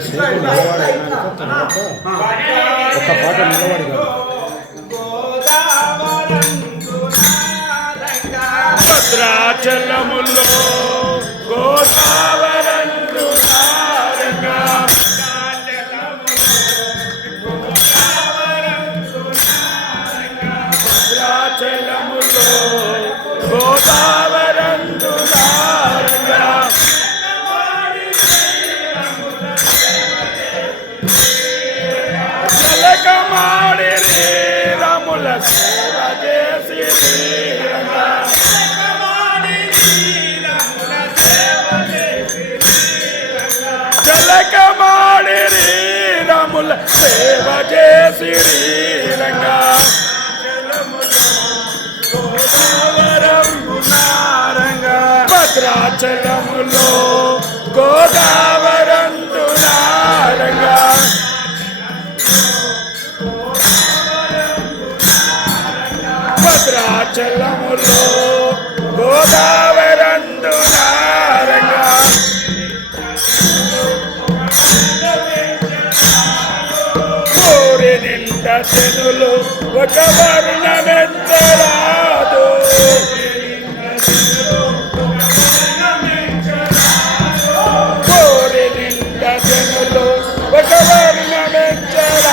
సేపు నిలబడి అయినాక తర్వాత ఒక పాట నిలబడి కాదు. భద్రాచలములో గోదావరందు నారంగా భద్రాచలములో గోదావరందు నారంగా జలకమాడి రముల సేవ చేసి జలకమాడి రముల సేవ చేసి రంగా భద్రాచలములో గోదావరందు నారంగా భద్రాచలములో గోదావరందు నారంగా ఊరి నిండా శనులు ఒక వర్ణమెంతరాదు ఊరి నిండా శనులు ఒక వర్ణమెంతరాదు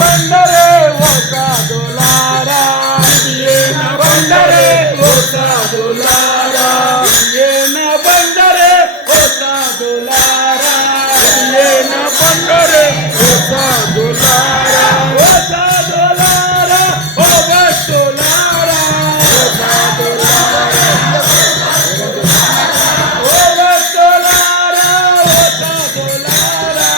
బండరే ఓ సాధులారా ఏన బండరే ఓ సాధులారా ఏన బండరే ఓ సాధులారా ఏన బండరే ఓ సాధులారా ఓ సాధులారా ఓ భక్తులారా ఓ సాధులారా ఓ భక్తులారా ఓ సాధులారా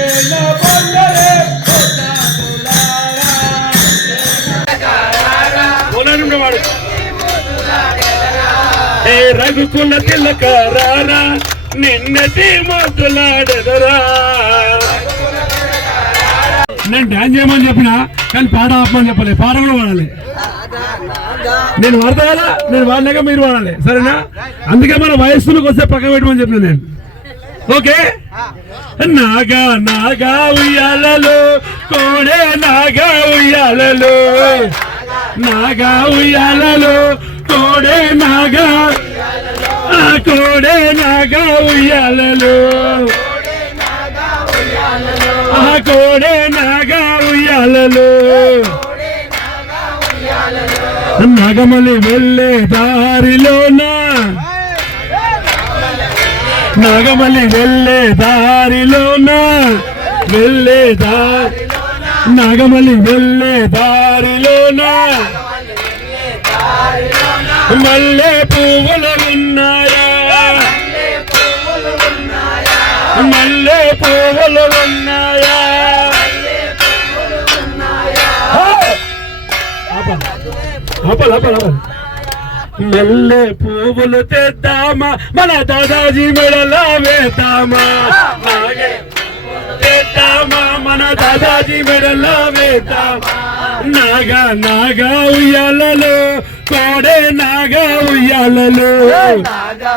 ఏన బండరే ఓ సాధులారా ఓననుండే వాడు ఏ రఘుకుల తిలకారా నిన్నటి మొదలాడదరా. నేను డాన్స్ చేయమని చెప్పినా కానీ పాట ఆపమని చెప్పలేదు. పాట కూడా వాడాలి. నేను వాడతా కదా, నేను వాడినాక మీరు వాడాలి, సరేనా? అందుకే మన వయస్సులకు వస్తే పక్క పెట్టమని చెప్పిన నేను. ఓకే. నాగా నాగా ఉయ్యాలలో కోడే నాగా ఉయ్యాలలో నాగా ఉయ్యాలలో కోడే నాగా కోడే నాగా ఉయ్యాలలో కోడే నాగా ఉయ్యాలలో నాగమల్లి వెళ్ళే దారిలోనా నాగమల్లి వెళ్ళే దారిలోనా వెళ్ళే దారి నాగమల్లి వెళ్ళే దారిలోనా మల్లె పువ్వులు ఉన్నాయా మల్లె పువ్వులు ఉన్నాయా మల్లె పువ్వులు తెద్దామా మన దాదాజీ మెడలా వేద్దామా వేద్దామా మన దాదాజీ మెడలా వేద్దామా నాగా నాగా ఉయ్యాలలో కోడే నాగా ఉయ్యాలలో కోడే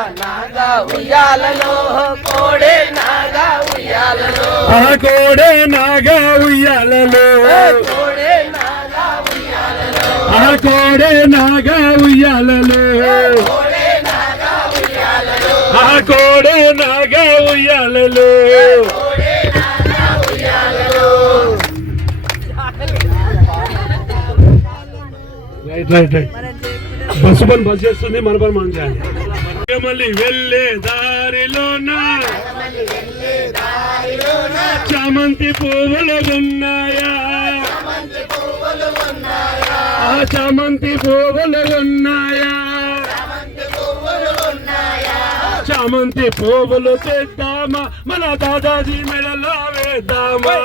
నాగా ఉయ్యాలలో కోడే నాగా ఉయ్యాలలో కోడే నాగా ఉయ్యాలలో కోడే నాగా ఉయ్యాలలో కోడే నాగా ఉయ్యాలలో కోడే నాగా ఉయ్యాలలో కోడే నాగా ఉయ్యాలలో. Right right right. బస్సు పని బస్ చేస్తుంది, మన పని మనం చేయాలి. మళ్ళీ వెళ్ళే దారిలోనా చామంతి పువ్వులు ఉన్నాయా చామంతి పువ్వులు ఉన్నాయా చామంతి పువ్వులు తెద్దామా మన దాదాజీ మెడలో వేద్దామా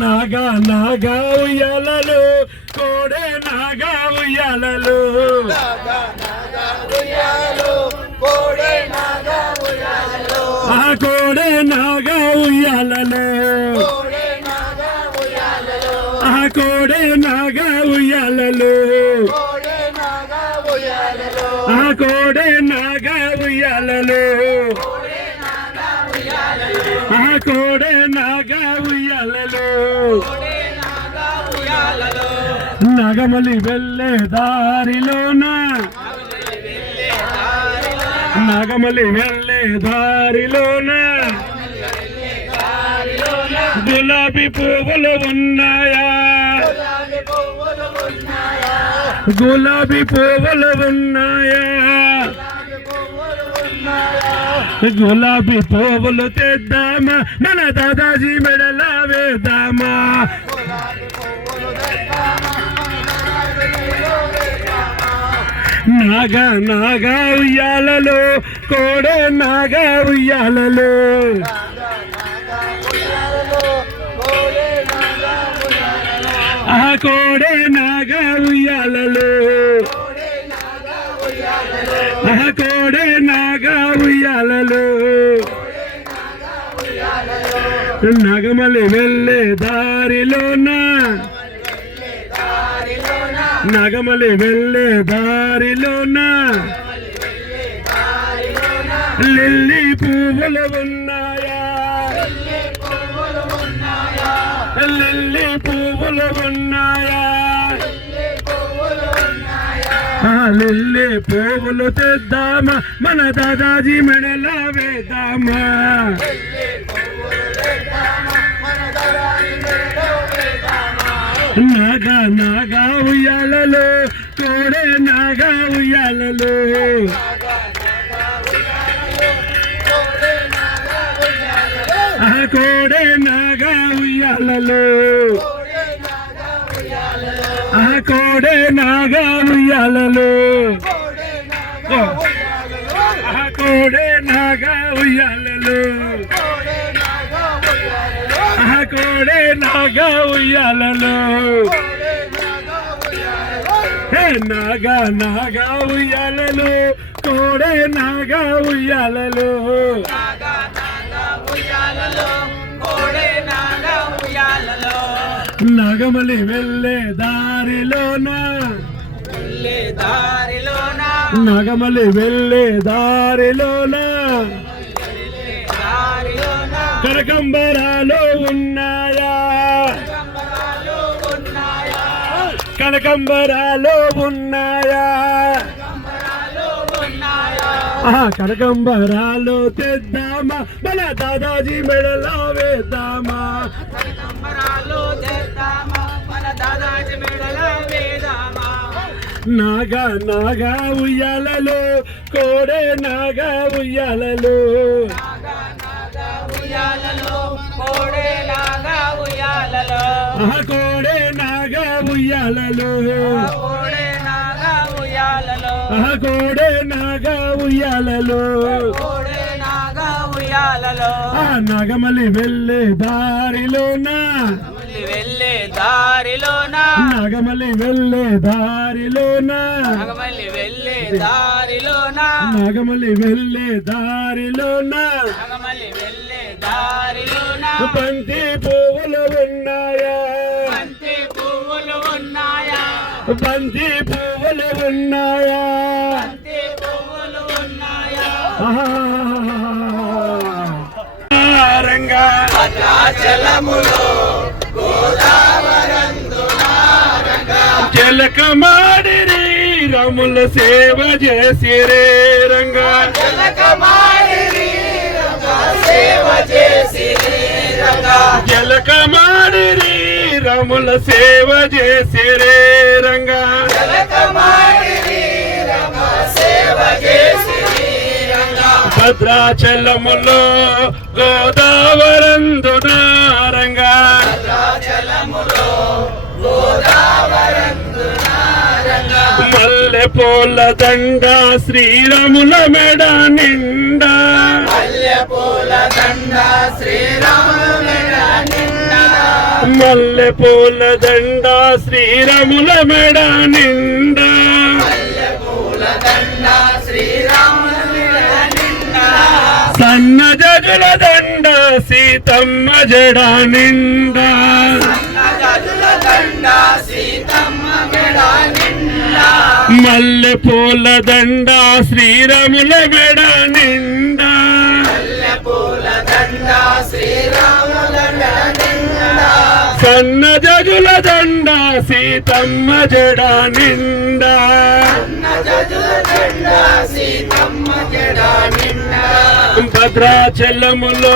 నాగా నాగా ఉయ్యాలలో కోడే నాగా ఉయ్యాలలో కోడే నాగా ఉయ్యాలలో కోడే నాగా ఉయ్యాలలో కోడే నాగా ఉయ్యాలలో కోడే నాగా ఉయ్యాలలో కోడే నాగా ఉయ్యాలలో కోడే నాగా ఉయ్యాలలో కోడే నాగా ఉయ్యాలలో నాగమల్లి వెళ్ళే దారిలోనా నాగమల్లి వెళ్ళే దారిలోనా గులాబీ పువ్వులు ఉన్నాయా గులాబీ పువ్వులు ఉన్నాయా గులాబీ పువ్వులు తెద్దామా మన దాదాజీ మెడలా వేద్దామా నాగా నాగా ఉయ్యాలలో కోడే నాగా ఉయ్యాలలో కోడే నాగా ఉయ్యాలలో కోడే నాగా ఉయ్యాలలో నాగమల్లి వెళ్ళే దారిలోనా నాగమల్లి వెళ్ళే దారిలోనా లిల్లీ పువ్వులు ఉన్నాయా లిల్లీ పువ్వులు ఉన్నాయా లిల్లీ పువ్వులు తెద్దామా మన దాదాజీ మెడలో వేద్దామా నాగా నాగా ఉయ్యాలలో కోడే నాగా ఉయ్యాలలో కోడే నాగా ఉయ్యాలలో కోడే నాగా ఉయ్యాలలో కోడే నాగా ఉయ్యాలలో కోడే నాగా ఉయ్యాలలో హే నాగా నాగా ఉయ్యాలలో కోడే నాగా ఉయ్యాలలో నాగమలి వెళ్ళే దారిలోన నాగమలి వెళ్ళే దారిలోన కనకంబరాలు ఉన్నాయా కనకంబరాలు ఉన్నాయా కనకంబరాలు తెద్దామా మన దాదాజీ మెడలో వేద్దామా నాగా నాగా ఉయ్యాలలో కోడే నాగా ఉయ్యాలలో కోడే నాగా ఉయ్యాలలో కోడే నాగా ఉయ్యాలలో నాగమలి వెళ్ళే దారిలోనా నాగమలి వెళ్ళే దారిలోనా నాగమలి వెళ్ళే దారిలోనా బంతి పువ్వులు ఉన్నాయా బంతి పువ్వులు ఉన్నాయా రంగా జలకమాడిరి రముల సేవ చేసిరే రంగా జలకమాడిరి రముల సేవ చేసిరే రంగా భద్రాచలములో గోదావరందున రంగా మల్లె పూల దండ శ్రీరాముల మెడ నిండా మల్లె పూల దండ శ్రీరాముల మెడ నిండా సన్న జగుల దండ సీతమ్మ జడ నిండా మల్లె పూల దండ శ్రీరాముల మెడ నిండా సన్న జగుల దండ సీతమ్మ జడ నిండా భద్రాచలములో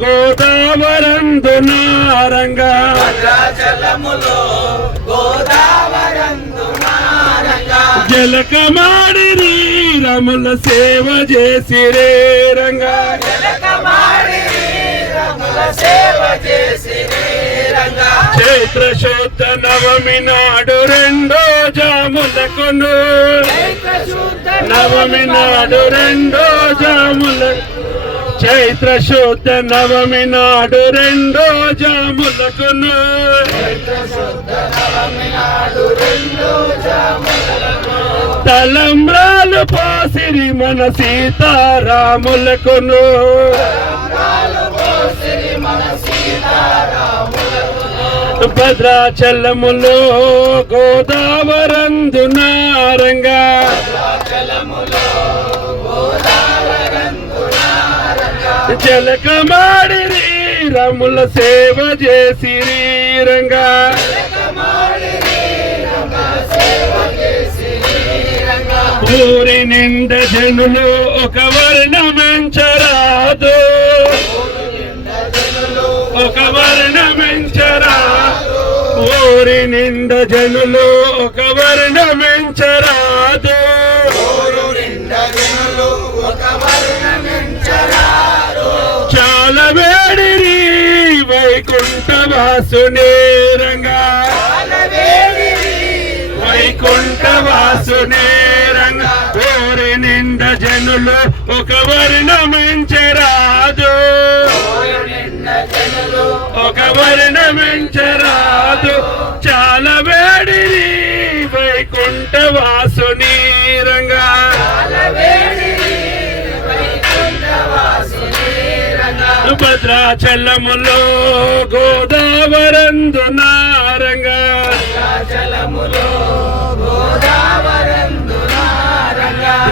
గోదావరందున రంగా జలకమాడిరి రముల సేవ చేసిరే రంగా చైత్ర శుద్ధ నవమి నాడు రెండో జాములకును నవమి నాడు రెండో జాముల చైత్ర శుద్ధ నవమి నాడు రెండో జాములకును తలంబ్రాలు పోసిరి మన సీతారాములకును భద్రాచలములో గోదావరందున రంగా జలకమాడిరి రముల సేవ చేసిరి రంగా ఊరి నిండ జనులు ఒక వర్ణమించరాదు, ఒక వర్ణమించరాదు. ఊరి నిండ జనులు ఒక వర్ణమించరాదు, చాలా వేడిరి వైకుంఠ వాసునే రంగా, వైకుంఠ వాసునే రంగా. ఊరి నిండ జనులు ఒక వర్ణమించరాదు, ఒక వర్ణమించరాదు. చాలా వేడిరి వైకుంఠ వాసుని రంగా, భద్రాచలములో గోదావరందు నారంగా,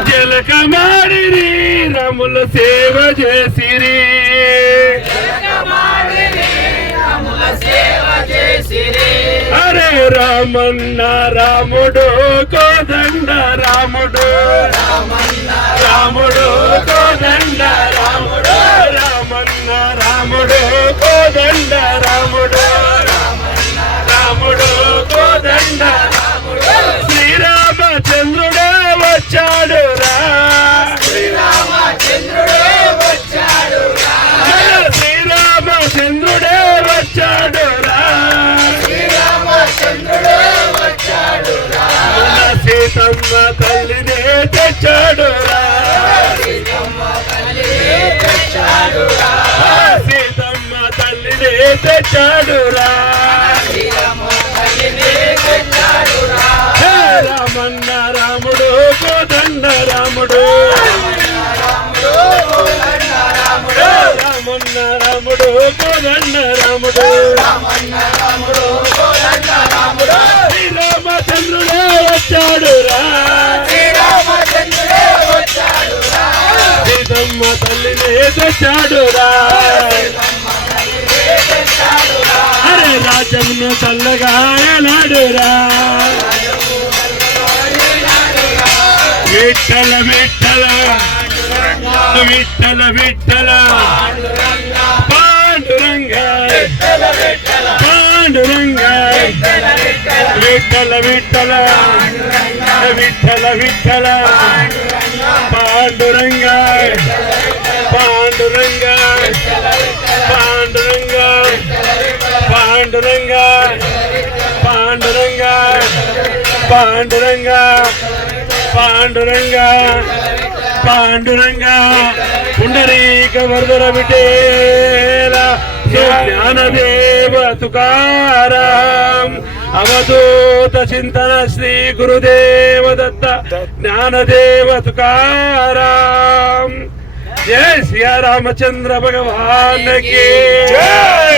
జలకమాడిరి రములు సేవ చేసిరి, అరే రామన్న రాముడు కోదండ రాముడు, రాముడు కోదండ రాముడు, రామన్న రాముడు కోదండ రాముడు, రాముడు కోదండ రాముడు. శ్రీరామచంద్రుడే వచ్చాడు రా, శ్రీరామచంద్రుడే వచ్చాడు రా, శ్రీరామచంద్రుడే వచ్చాడు రా, శ్రీరామచంద్రుడే వచ్చాడు రా. సీతమ్మ తల్లినే తెచ్చాడు రా, సీతమ్మ తల్లినే తెచ్చాడు రా, సీతమ్మ తల్లినే తెచ్చాడు రా, సీతమ్మ తల్లినే తెచ్చాడు రా. రామన్న రాముడు కోదండ రాముడు, రామన్న రాముడు కోదండ రాముడు, శ్రీరామచంద్రుడే వచ్చాడు రా, సీతమ్మ తల్లినే తెచ్చాడు రా. అరే రాజమును చల్లగా ఎలాడురా, విఠల విఠల విఠల విఠల పాండురంగ, పాండురంగ విఠల విఠల విఠల విఠల పాండురంగ, పాండురంగ పాండురంగ పాండురంగ పాండురంగ పాండురంగ పాండురంగ పాండురంగ పుండరీక వరదర విఠేల జ్ఞానదేవ తుకారాం అవధూత చింతన శ్రీ గురుదేవ దత్త జ్ఞానదేవ తుకారాం. జయ శ్రీ రామచంద్ర భగవాన్ की जय.